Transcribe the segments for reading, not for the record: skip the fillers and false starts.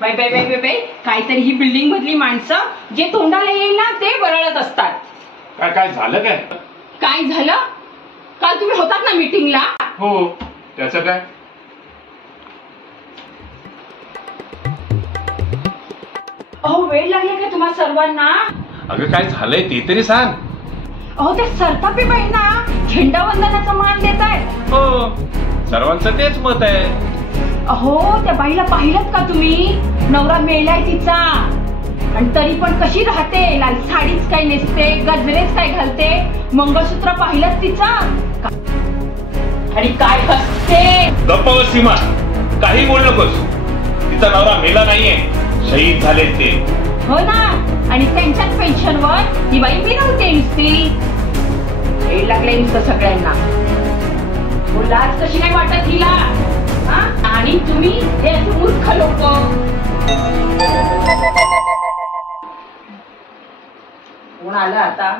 बाई बाई बाई बाई काहीतरी ही बिल्डिंग मधली माणसं जे तोंडाला येईल ना ते बरळत असतात. काय काय झालं काय? काय झालं? काल तुम्ही होतात ना मीटिंगला? हो, त्याचं काय? अहो वेळ लागला का तुम्हा सर्वांना? अगं काय झालंय ते तरी सांग. अहो ते सरतापी बाई ना झेंडा वंदनाचा मान देत आहेत. हो, सर्वांचं तेच मत आहे. अहो त्या बाईला पाहिलंत का तुम्ही? नवरा मेलाय तिचा आणि तरी पण कशी राहते. लाल साडीच काय नेसते, गजरेच काय घालते, मंगळसूत्र पाहिलंच तिचा आणि काय हसते. गप्प बस सीमा, काही बोल नकोस. तिचा नवरा मेला नाहीये, शहीद झाले ते. हो ना, आणि त्यांच्याच पेन्शनवर ही बाई मिरवते नुसती. वेळ लागले नुसतं सगळ्यांना. लाज कशी नाही वाटत हिला? आणि तुम्ही हे मूर्ख लोक. कोण आलं आता?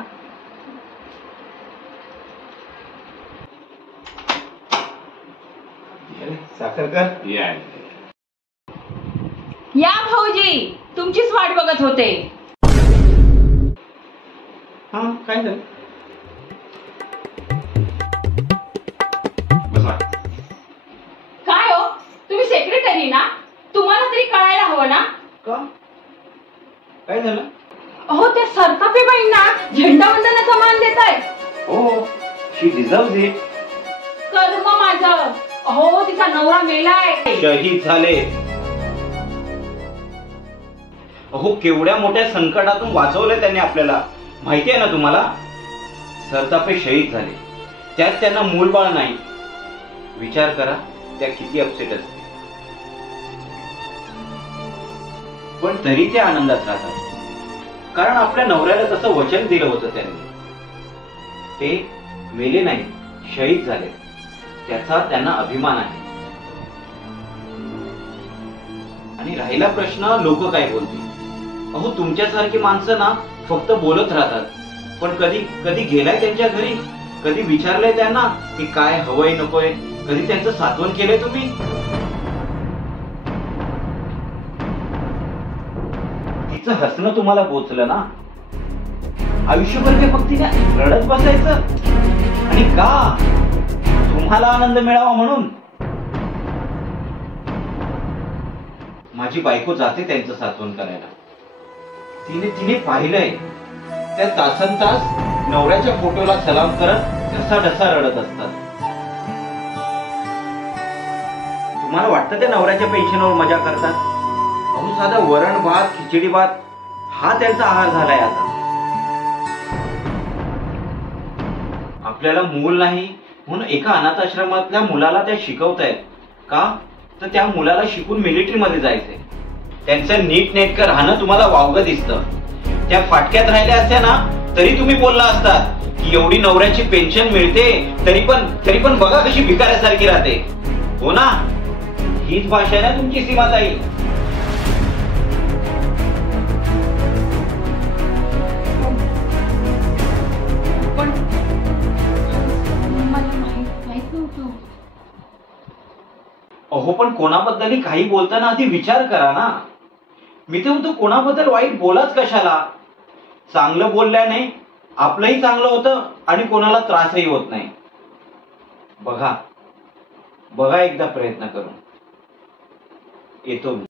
साखरकर या भाऊजी, तुमचीच वाट बघत होते. हा काय झालं? काय हो, तुम्ही सेक्रेटरी ना? तुम्हाला तरी कळायला हवं ना? का काय झालं? अहो त्या सरतापे बाईंना झेंडा वंदनाचा मान देताय. हो, शी डिझर्व्स इट. कर्म माझं. अहो तिचा नवरा मेलाय, शहीद झाले. अहो केवढ्या मोठ्या संकटातून वाचवलं त्यांनी आपल्याला, माहिती आहे ना तुम्हाला? सरतापे शहीद झाले, त्यात त्यांना मूलबाळ नाही. विचार करा त्या किती अपसेट असते. पण तरी ते आनंदात राहतात, कारण आपल्या नवऱ्याला तसं वचन दिलं होतं त्यांनी. ते मेले नाही, शहीद झाले, त्याचा त्यांना अभिमान आहे. आणि राहिला प्रश्न लोक काय बोलतील. अहो तुमच्यासारखी माणसं ना फक्त बोलत राहतात, पण कधी कधी गेलाय त्यांच्या घरी, कधी विचारलंय त्यांना की काय हवंय नकोय, कधी त्यांचं सात्वन केलंय तुम्ही? तिचं हसणं तुम्हाला पोचलं ना. आयुष्यभर काय फक्त तिने रडत बसायचं? आणि का? तुम्हाला आनंद मिळावा म्हणून. माझी बायको जाते त्यांचं सात्वन करायला. तिने पाहिलंय त्या तासन तास नवऱ्याच्या फोटोला सलाम करत ढसा रडत असतात. तुम्हाला वाटतं त्या नवऱ्याच्या पेन्शनवर मजा करतात? अहो साधा वरण भात, खिचडी भात हा त्यांचा आहार झालाय आता. आपल्याला मूल नाही म्हणून एका अनाथ आश्रमातल्या मुलाला त्या शिकवतायत का? तर त्या मुलाला शिकून मिलिटरी मध्ये जायचंय. त्यांचं नीट नेटकं राहणं तुम्हाला वावगं दिसतं. त्या फाटक्यात राहिल्या असत्या ना तरी तुम्ही बोलला असतात की एवढी नवऱ्याची पेन्शन मिळते तरी पण बघा कशी भिकाऱ्यासारखी राहते. हो ना, हीच भाषा आहे ना तुमची सीमाताई. अहो पण कोणाबद्दल काही बोलताना आधी विचार करा ना. मी तर म्हणतो कोणाबद्दल वाईट बोलाच कशाला. चांगलं बोलल्याने आपलंही चांगलं होतं आणि कोणाला त्रासही होत नाही. बघा एकदा प्रयत्न करून. येतो मी.